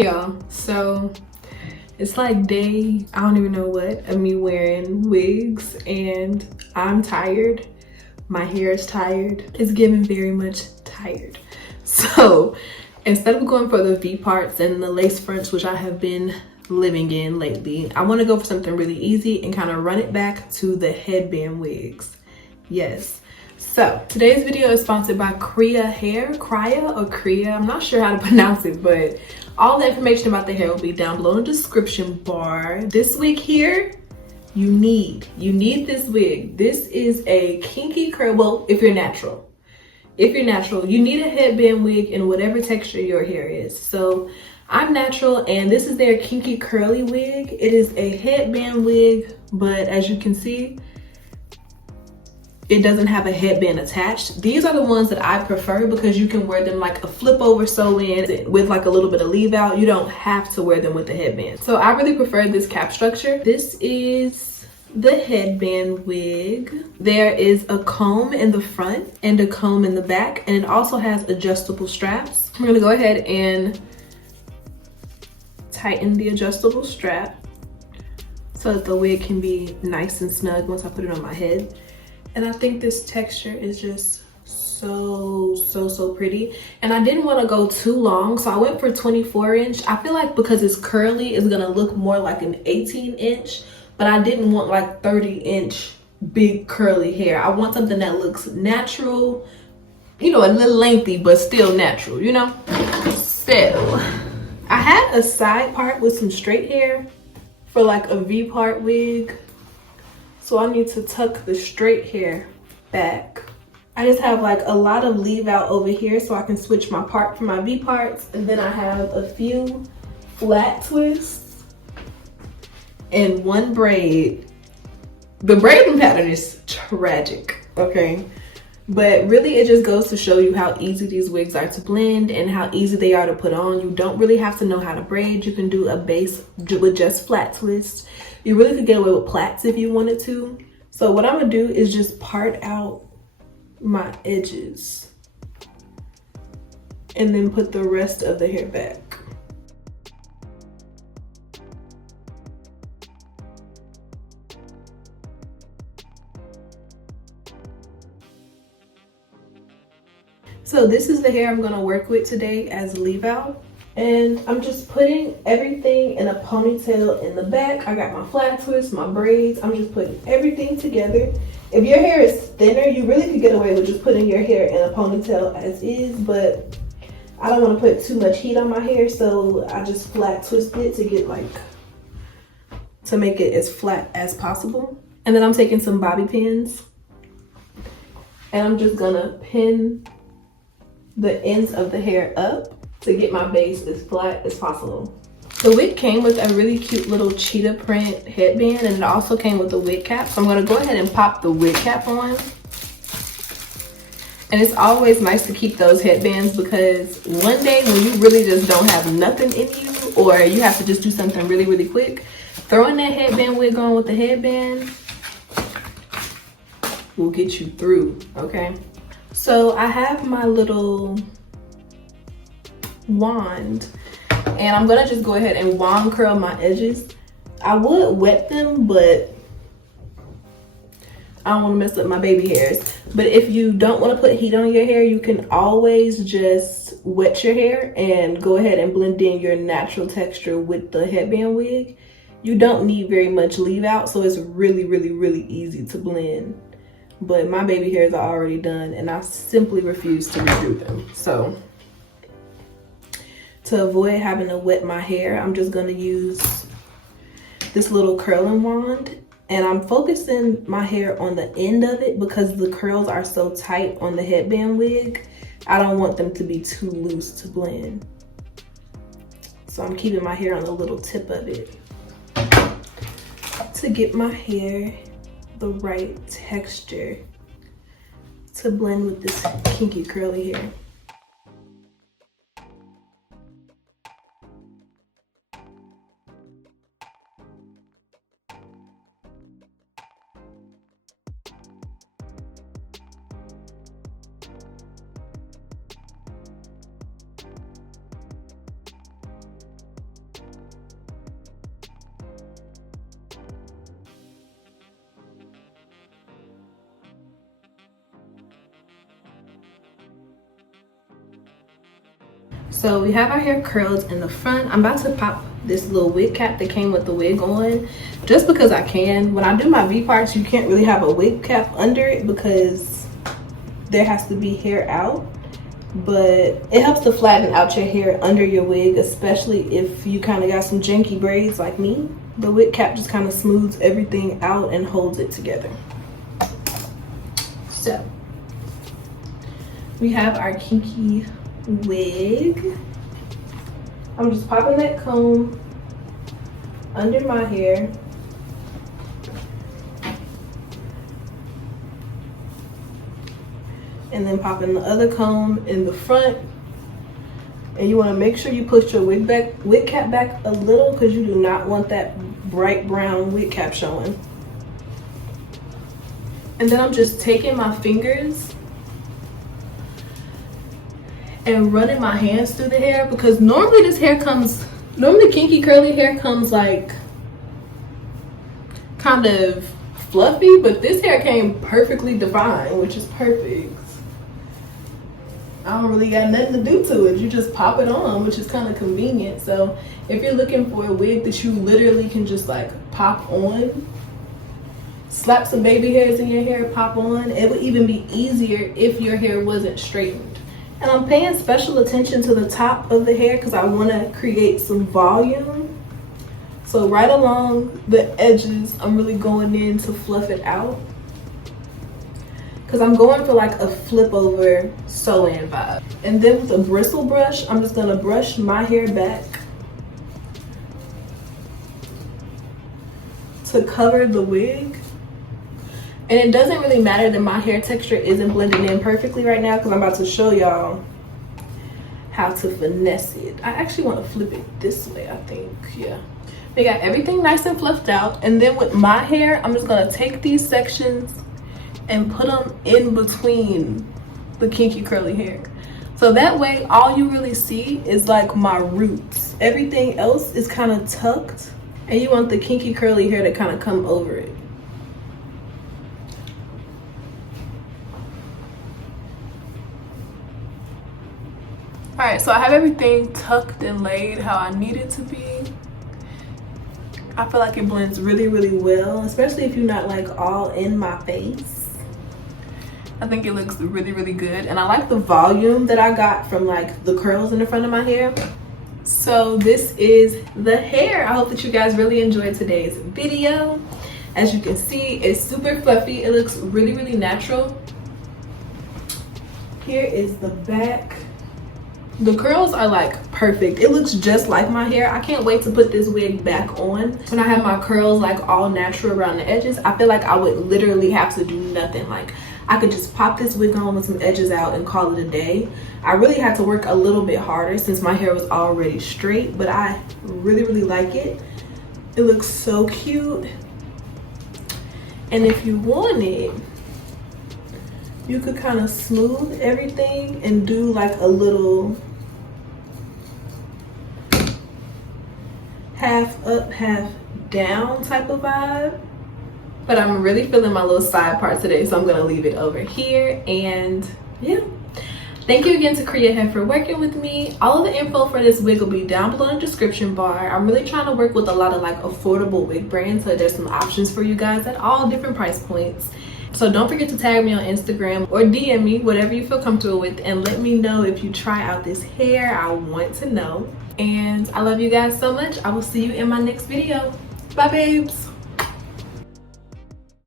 Hey y'all, so it's like day, I don't even know what, of me wearing wigs, and I'm tired. My hair is tired. It's giving very much tired. So instead of going for the V parts and the lace fronts, which I have been living in lately, I want to go for something really easy and kind of run it back to the headband wigs. Yes. So today's video is sponsored by Kriyya hair. Kriyya or Kriyya, I'm not sure how to pronounce it, but all the information about the hair will be down below in the description bar. This wig here, you need this wig. This is a kinky curl. Well, if you're natural, you need a headband wig in whatever texture your hair is. So I'm natural, and this is their kinky curly wig. It is a headband wig, but as you can see, it doesn't have a headband attached. These are the ones that I prefer because you can wear them like a flip over sew-in with like a little bit of leave out. You don't have to wear them with the headband. So I really prefer this cap structure. This is the headband wig. There is a comb in the front and a comb in the back, and it also has adjustable straps. I'm gonna go ahead and tighten the adjustable strap so that the wig can be nice and snug once I put it on my head. And I think this texture is just so pretty. And I didn't want to go too long, so I went for 24 inch. I feel like because it's curly, it's gonna look more like an 18 inch, but I didn't want like 30 inch big curly hair. I want something that looks natural, you know, a little lengthy, but still natural, you know? So I had a side part with some straight hair for like a V part wig. So I need to tuck the straight hair back. I just have like a lot of leave out over here so I can switch my part for my V parts. And then I have a few flat twists and one braid. The braiding pattern is tragic, okay? But really it just goes to show you how easy these wigs are to blend and how easy they are to put on. You don't really have to know how to braid. You can do a base with just flat twists. You really could get away with plaits if you wanted to. So what I'm gonna do is just part out my edges and then put the rest of the hair back. So this is the hair I'm gonna work with today as leave out. And I'm just putting everything in a ponytail in the back. I got my flat twists, my braids. I'm just putting everything together. If your hair is thinner, you really could get away with just putting your hair in a ponytail as is, but I don't want to put too much heat on my hair, so I just flat twist it to get like, to make it as flat as possible. And then I'm taking some bobby pins and I'm just gonna pin the ends of the hair up to get my base as flat as possible. The wig came with a really cute little cheetah print headband, and it also came with a wig cap. So I'm gonna go ahead and pop the wig cap on. And it's always nice to keep those headbands because one day when you really just don't have nothing in you, or you have to just do something really quick, throwing that headband wig on with the headband will get you through, okay? So I have my little wand and I'm gonna just go ahead and wand curl my edges. I would wet them, but I don't want to mess up my baby hairs. But if you don't want to put heat on your hair, you can always just wet your hair and go ahead and blend in your natural texture with the headband wig. You don't need very much leave out, so it's really easy to blend. But my baby hairs are already done and I simply refuse to redo them. So to avoid having to wet my hair, I'm just gonna use this little curling wand, and I'm focusing my hair on the end of it because the curls are so tight on the headband wig. I don't want them to be too loose to blend. So I'm keeping my hair on the little tip of it to get my hair the right texture to blend with this kinky curly hair. So we have our hair curled in the front. I'm about to pop this little wig cap that came with the wig on, just because I can. When I do my V parts, you can't really have a wig cap under it because there has to be hair out. But it helps to flatten out your hair under your wig, especially if you kind of got some janky braids like me. The wig cap just kind of smooths everything out and holds it together. So we have our Kinky wig. I'm just popping that comb under my hair. And then popping the other comb in the front. And you want to make sure you push your wig cap back a little, because you do not want that bright brown wig cap showing. And then I'm just taking my fingers and running my hands through the hair, because normally kinky curly hair comes like kind of fluffy, but this hair came perfectly defined, which is perfect. I don't really got nothing to do to it. You just pop it on, which is kind of convenient. So if you're looking for a wig that you literally can just like pop on, slap some baby hairs in your hair, pop on, it would even be easier if your hair wasn't straightened. And I'm paying special attention to the top of the hair because I want to create some volume. So right along the edges, I'm really going in to fluff it out, because I'm going for like a flip over sew-in vibe. And then with a bristle brush, I'm just gonna brush my hair back to cover the wig. And it doesn't really matter that my hair texture isn't blending in perfectly right now, because I'm about to show y'all how to finesse it. I actually want to flip it this way, I think. Yeah. We got everything nice and fluffed out. And then with my hair, I'm just gonna take these sections and put them in between the kinky curly hair. So that way, all you really see is like my roots. Everything else is kind of tucked, and you want the kinky curly hair to kind of come over it. All right, so I have everything tucked and laid how I need it to be. I feel like it blends really, really well, especially if you're not like all in my face. I think it looks really, really good. And I like the volume that I got from like the curls in the front of my hair. So this is the hair. I hope that you guys really enjoyed today's video. As you can see, it's super fluffy. It looks really, really natural. Here is the back. The curls are like perfect. It looks just like my hair. I can't wait to put this wig back on. When I have my curls like all natural around the edges, I feel like I would literally have to do nothing. Like I could just pop this wig on with some edges out and call it a day. I really had to work a little bit harder since my hair was already straight, but I really, really like it. It looks so cute. And if you wanted, you could kind of smooth everything and do like a little half up, half down type of vibe. But I'm really feeling my little side part today, so I'm gonna leave it over here. And yeah, thank you again to Kriyya for working with me. All of the info for this wig will be down below in the description bar. I'm really trying to work with a lot of like affordable wig brands, so there's some options for you guys at all different price points. So don't forget to tag me on Instagram or DM me, whatever you feel comfortable with, and let me know if you try out this hair. I want to know. And I love you guys so much. I will see you in my next video. Bye, babes.